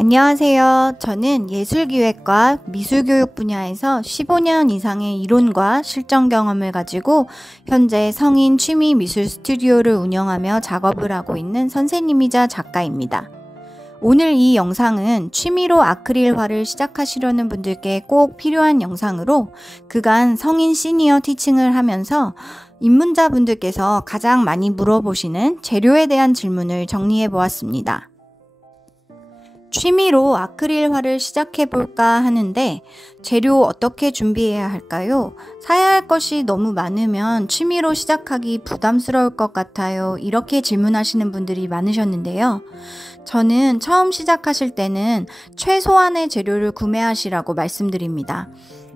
안녕하세요. 저는 예술기획과 미술교육 분야에서 15년 이상의 이론과 실전 경험을 가지고 현재 성인 취미 미술 스튜디오를 운영하며 작업을 하고 있는 선생님이자 작가입니다. 오늘 이 영상은 취미로 아크릴화를 시작하시려는 분들께 꼭 필요한 영상으로 그간 성인 시니어 티칭을 하면서 입문자분들께서 가장 많이 물어보시는 재료에 대한 질문을 정리해 보았습니다. 취미로 아크릴화를 시작해볼까 하는데 재료 어떻게 준비해야 할까요? 사야 할 것이 너무 많으면 취미로 시작하기 부담스러울 것 같아요. 이렇게 질문하시는 분들이 많으셨는데요. 저는 처음 시작하실 때는 최소한의 재료를 구매하시라고 말씀드립니다.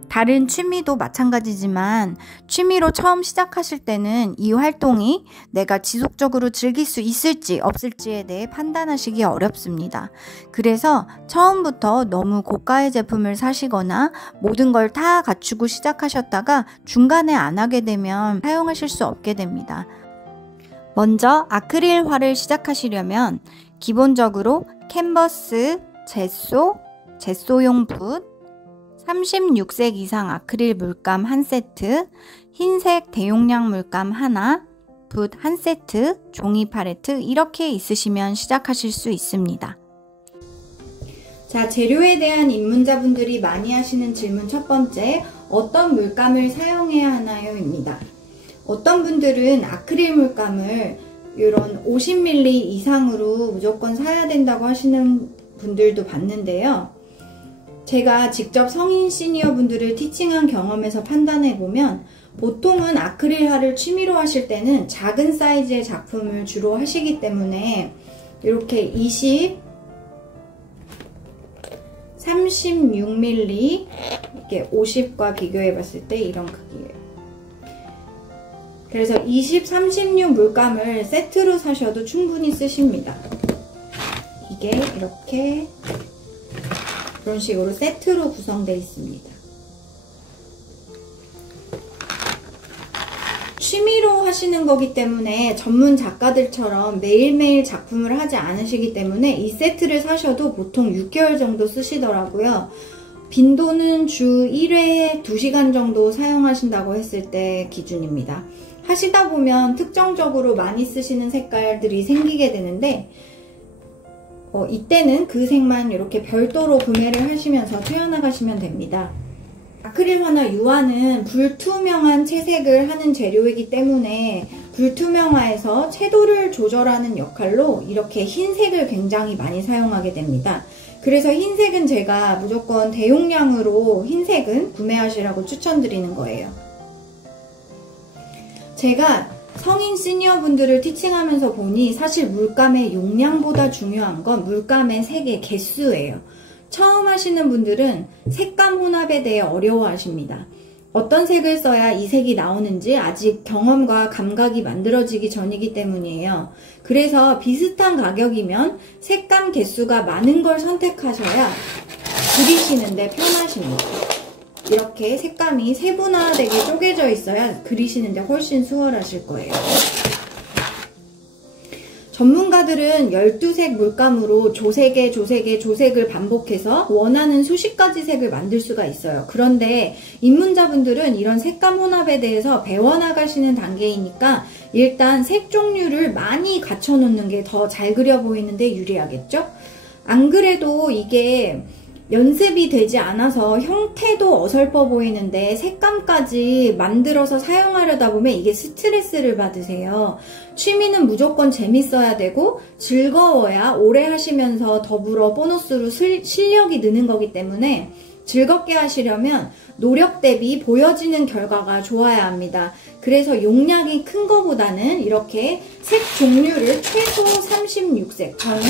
다른 취미도 마찬가지지만 취미로 처음 시작하실 때는 이 활동이 내가 지속적으로 즐길 수 있을지 없을지에 대해 판단하시기 어렵습니다. 그래서 처음부터 너무 고가의 제품을 사시거나 모든 걸 다 갖추고 시작하셨다가 중간에 안 하게 되면 사용하실 수 없게 됩니다. 먼저 아크릴화를 시작하시려면 기본적으로 캔버스, 제소용 붓, 36색 이상 아크릴 물감 1세트, 흰색 대용량 물감 하나, 붓 1세트, 종이 팔레트 이렇게 있으시면 시작하실 수 있습니다. 자, 재료에 대한 입문자분들이 많이 하시는 질문 첫 번째, 어떤 물감을 사용해야 하나요? 입니다. 어떤 분들은 아크릴 물감을 이런 50ml 이상으로 무조건 사야 된다고 하시는 분들도 봤는데요. 제가 직접 성인 시니어 분들을 티칭한 경험에서 판단해보면 보통은 아크릴화를 취미로 하실 때는 작은 사이즈의 작품을 주로 하시기 때문에 이렇게 36mm 이렇게 50과 비교해 봤을 때 이런 크기예요. 그래서 36 물감을 세트로 사셔도 충분히 쓰십니다. 이게 이렇게 그런 식으로 세트로 구성되어 있습니다. 취미로 하시는 거기 때문에 전문 작가들처럼 매일매일 작품을 하지 않으시기 때문에 이 세트를 사셔도 보통 6개월 정도 쓰시더라고요. 빈도는 주 1회에 2시간 정도 사용하신다고 했을 때 기준입니다. 하시다 보면 특정적으로 많이 쓰시는 색깔들이 생기게 되는데 이때는 그 색만 이렇게 별도로 구매를 하시면서 채워나가시면 됩니다. 아크릴화나 유화는 불투명한 채색을 하는 재료이기 때문에 불투명화에서 채도를 조절하는 역할로 이렇게 흰색을 굉장히 많이 사용하게 됩니다. 그래서 흰색은 제가 무조건 대용량으로 흰색은 구매하시라고 추천드리는 거예요. 제가 성인 시니어 분들을 티칭하면서 보니 사실 물감의 용량보다 중요한 건 물감의 색의 개수예요. 처음 하시는 분들은 색감 혼합에 대해 어려워하십니다. 어떤 색을 써야 이 색이 나오는지 아직 경험과 감각이 만들어지기 전이기 때문이에요. 그래서 비슷한 가격이면 색감 개수가 많은 걸 선택하셔야 그리시는데 편하십니다. 이렇게 색감이 세분화되게 쪼개져 있어야 그리시는데 훨씬 수월하실 거예요. 전문가들은 12색 물감으로 조색을 반복해서 원하는 수십 가지 색을 만들 수가 있어요. 그런데 입문자분들은 이런 색감 혼합에 대해서 배워나가시는 단계이니까 일단 색 종류를 많이 갖춰 놓는 게 더 잘 그려 보이는데 유리하겠죠? 안 그래도 이게 연습이 되지 않아서 형태도 어설퍼 보이는데 색감까지 만들어서 사용하려다 보면 이게 스트레스를 받으세요. 취미는 무조건 재밌어야 되고 즐거워야 오래 하시면서 더불어 보너스로 실력이 느는 거기 때문에 즐겁게 하시려면 노력 대비 보여지는 결과가 좋아야 합니다. 그래서 용량이 큰 거보다는 이렇게 색 종류를 최소 36색, 저는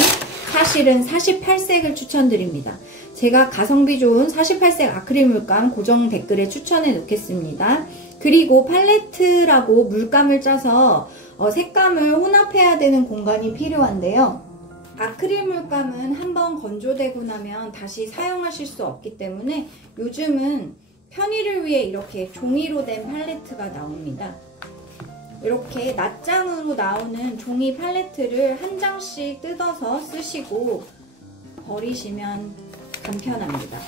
사실은 48색을 추천드립니다. 제가 가성비 좋은 48색 아크릴 물감 고정 댓글에 추천해 놓겠습니다. 그리고 팔레트라고 물감을 짜서 색감을 혼합해야 되는 공간이 필요한데요. 아크릴 물감은 한번 건조되고 나면 다시 사용하실 수 없기 때문에 요즘은 편의를 위해 이렇게 종이로 된 팔레트가 나옵니다. 이렇게 낱장으로 나오는 종이 팔레트를 한 장씩 뜯어서 쓰시고 버리시면 간편합니다.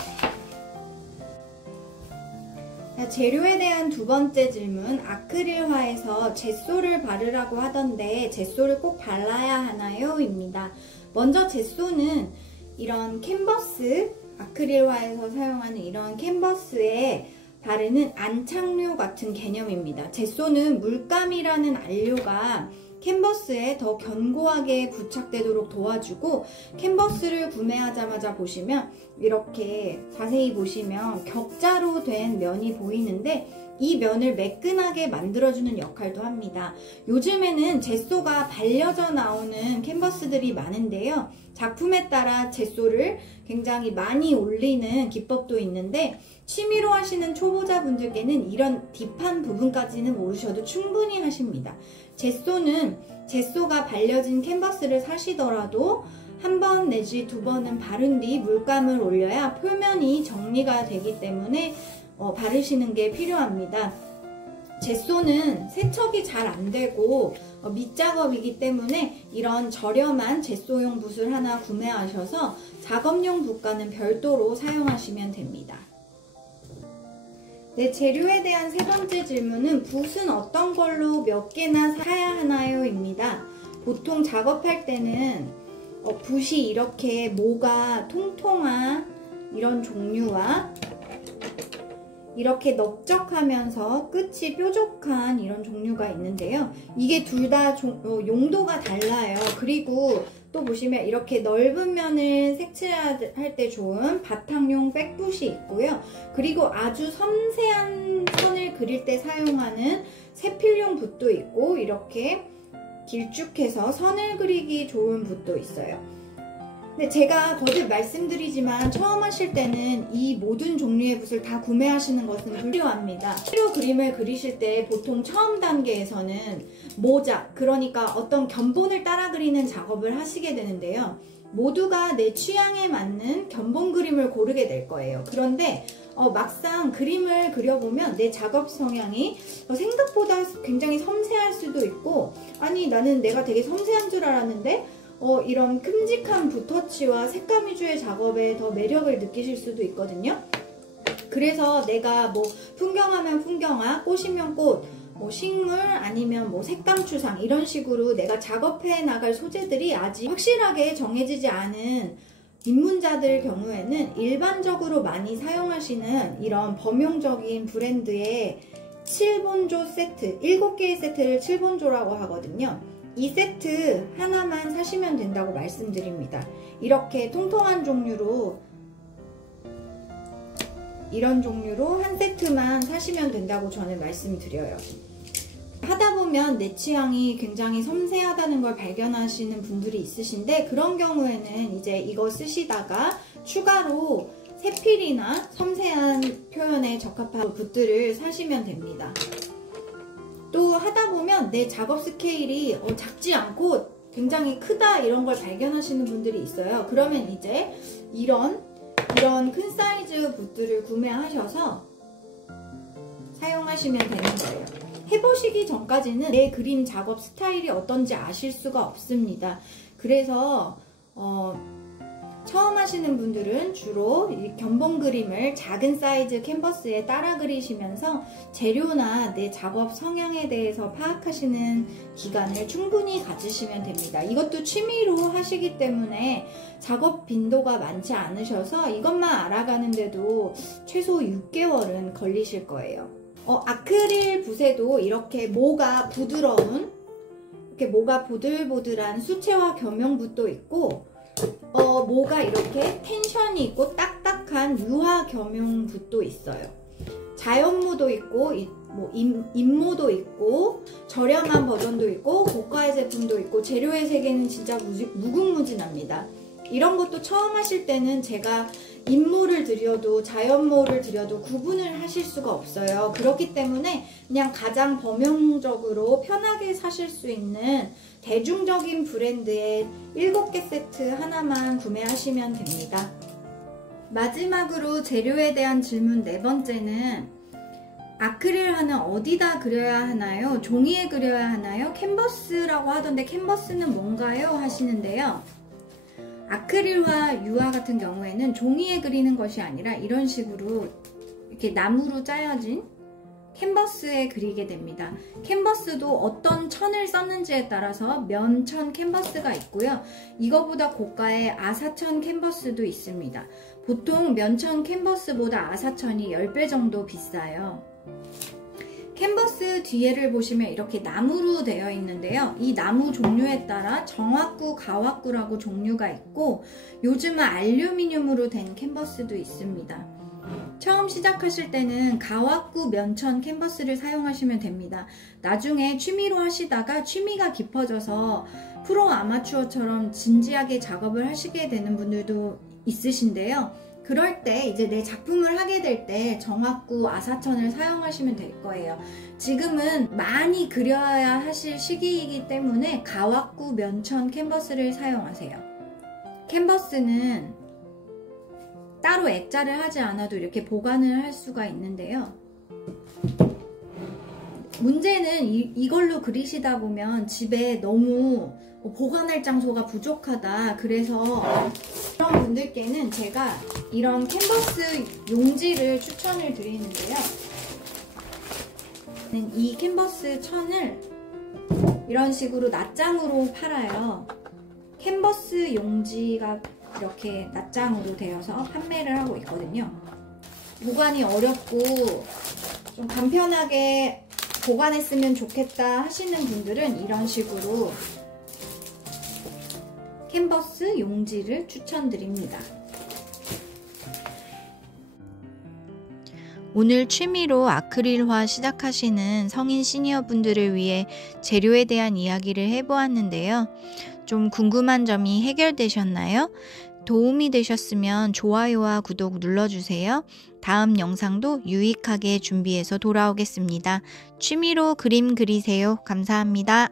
재료에 대한 두 번째 질문, 아크릴화에서 젯소를 바르라고 하던데 젯소를 꼭 발라야 하나요? 입니다. 먼저 젯소는 이런 캔버스, 아크릴화에서 사용하는 이런 캔버스에 바르는 안착료 같은 개념입니다. 젯소는 물감이라는 안료가 캔버스에 더 견고하게 부착되도록 도와주고, 캔버스를 구매하자마자 보시면 이렇게 자세히 보시면 격자로 된 면이 보이는데 이 면을 매끈하게 만들어주는 역할도 합니다. 요즘에는 젯소가 발려져 나오는 캔버스들이 많은데요. 작품에 따라 젯소를 굉장히 많이 올리는 기법도 있는데 취미로 하시는 초보자분들께는 이런 딥한 부분까지는 모르셔도 충분히 하십니다. 젯소는 젯소가 발려진 캔버스를 사시더라도 한 번 내지 두 번은 바른 뒤 물감을 올려야 표면이 정리가 되기 때문에 바르시는 게 필요합니다. 젯소는 세척이 잘 안되고 밑작업이기 때문에 이런 저렴한 젯소용 붓을 하나 구매하셔서 작업용 붓과는 별도로 사용하시면 됩니다. 네, 재료에 대한 세 번째 질문은 붓은 어떤 걸로 몇 개나 사야 하나요? 입니다. 보통 작업할 때는 붓이 이렇게 모가 통통한 이런 종류와 이렇게 넓적하면서 끝이 뾰족한 이런 종류가 있는데요. 이게 둘 다 용도가 달라요. 그리고 또 보시면 이렇게 넓은 면을 색칠할 때 좋은 바탕용 백붓이 있고요. 그리고 아주 섬세한 선을 그릴 때 사용하는 세필용 붓도 있고, 이렇게 길쭉해서 선을 그리기 좋은 붓도 있어요. 근데 제가 거듭 말씀드리지만 처음 하실 때는 이 모든 종류의 붓을 다 구매하시는 것은 불필요합니다. 필요 그림을 그리실 때 보통 처음 단계에서는 모작, 그러니까 어떤 견본을 따라 그리는 작업을 하시게 되는데요. 모두가 내 취향에 맞는 견본 그림을 고르게 될 거예요. 그런데 막상 그림을 그려보면 내 작업 성향이 생각보다 굉장히 섬세할 수도 있고, 아니 나는 내가 되게 섬세한 줄 알았는데 이런 큼직한 붓터치와 색감 위주의 작업에 더 매력을 느끼실 수도 있거든요. 그래서 내가 뭐 풍경하면 풍경화, 꽃이면 꽃, 뭐 식물 아니면 뭐 색감 추상 이런 식으로 내가 작업해 나갈 소재들이 아직 확실하게 정해지지 않은 입문자들 경우에는 일반적으로 많이 사용하시는 이런 범용적인 브랜드의 7본조 세트, 7개의 세트를 7본조라고 하거든요. 이 세트 하나만 사시면 된다고 말씀드립니다. 이렇게 통통한 종류로, 이런 종류로 한 세트만 사시면 된다고 저는 말씀드려요. 하다 보면 내 취향이 굉장히 섬세하다는 걸 발견하시는 분들이 있으신데, 그런 경우에는 이제 이거 쓰시다가 추가로 세필이나 섬세한 표현에 적합한 붓들을 사시면 됩니다. 또 하다 보면 내 작업 스케일이 작지 않고 굉장히 크다 이런 걸 발견하시는 분들이 있어요. 그러면 이제 이런 큰 사이즈 붓들을 구매하셔서 사용하시면 되는 거예요. 해보시기 전까지는 내 그림 작업 스타일이 어떤지 아실 수가 없습니다. 그래서 처음 하시는 분들은 주로 이 견본 그림을 작은 사이즈 캔버스에 따라 그리시면서 재료나 내 작업 성향에 대해서 파악하시는 기간을 충분히 가지시면 됩니다. 이것도 취미로 하시기 때문에 작업 빈도가 많지 않으셔서 이것만 알아가는데도 최소 6개월은 걸리실 거예요. 아크릴 붓에도 이렇게 모가 부드러운, 이렇게 모가 보들보들한 수채화 겸용붓도 있고, 모가 이렇게 텐션이 있고 딱딱한 유화 겸용 붓도 있어요. 자연모도 있고, 인모도 있고, 저렴한 버전도 있고, 고가의 제품도 있고, 재료의 세계는 진짜 무궁무진합니다. 이런 것도 처음 하실 때는 제가 인모를 들여도 자연모를 들여도 구분을 하실 수가 없어요. 그렇기 때문에 그냥 가장 범용적으로 편하게 사실 수 있는 대중적인 브랜드의 7개 세트 하나만 구매하시면 됩니다. 마지막으로 재료에 대한 질문 네 번째는 아크릴화는 어디다 그려야 하나요? 종이에 그려야 하나요? 캔버스라고 하던데 캔버스는 뭔가요? 하시는데요. 아크릴화, 유화 같은 경우에는 종이에 그리는 것이 아니라 이런 식으로 이렇게 나무로 짜여진 캔버스에 그리게 됩니다. 캔버스도 어떤 천을 썼는지에 따라서 면천 캔버스가 있고요. 이거보다 고가의 아사천 캔버스도 있습니다. 보통 면천 캔버스보다 아사천이 10배 정도 비싸요. 캔버스 뒤에를 보시면 이렇게 나무로 되어 있는데요. 이 나무 종류에 따라 정화구, 가화구라고 종류가 있고 요즘은 알루미늄으로 된 캔버스도 있습니다. 처음 시작하실 때는 가와구 면천 캔버스를 사용하시면 됩니다. 나중에 취미로 하시다가 취미가 깊어져서 프로 아마추어처럼 진지하게 작업을 하시게 되는 분들도 있으신데요. 그럴 때 이제 내 작품을 하게 될 때 정화구, 아사천을 사용하시면 될 거예요. 지금은 많이 그려야 하실 시기이기 때문에 가와구 면천 캔버스를 사용하세요. 캔버스는 따로 액자를 하지 않아도 이렇게 보관을 할 수가 있는데요. 문제는 이걸로 그리시다 보면 집에 너무 보관할 장소가 부족하다. 그래서 그런 분들께는 제가 이런 캔버스 용지를 추천을 드리는데요. 이 캔버스 천을 이런 식으로 낱장으로 팔아요. 캔버스 용지가 이렇게 낱장으로 되어서 판매를 하고 있거든요. 보관이 어렵고 좀 간편하게 보관했으면 좋겠다 하시는 분들은 이런 식으로 캔버스 용지를 추천드립니다. 오늘 취미로 아크릴화 시작하시는 성인 시니어분들을 위해 재료에 대한 이야기를 해보았는데요. 좀 궁금한 점이 해결되셨나요? 도움이 되셨으면 좋아요와 구독 눌러주세요. 다음 영상도 유익하게 준비해서 돌아오겠습니다. 취미로 그림 그리세요. 감사합니다.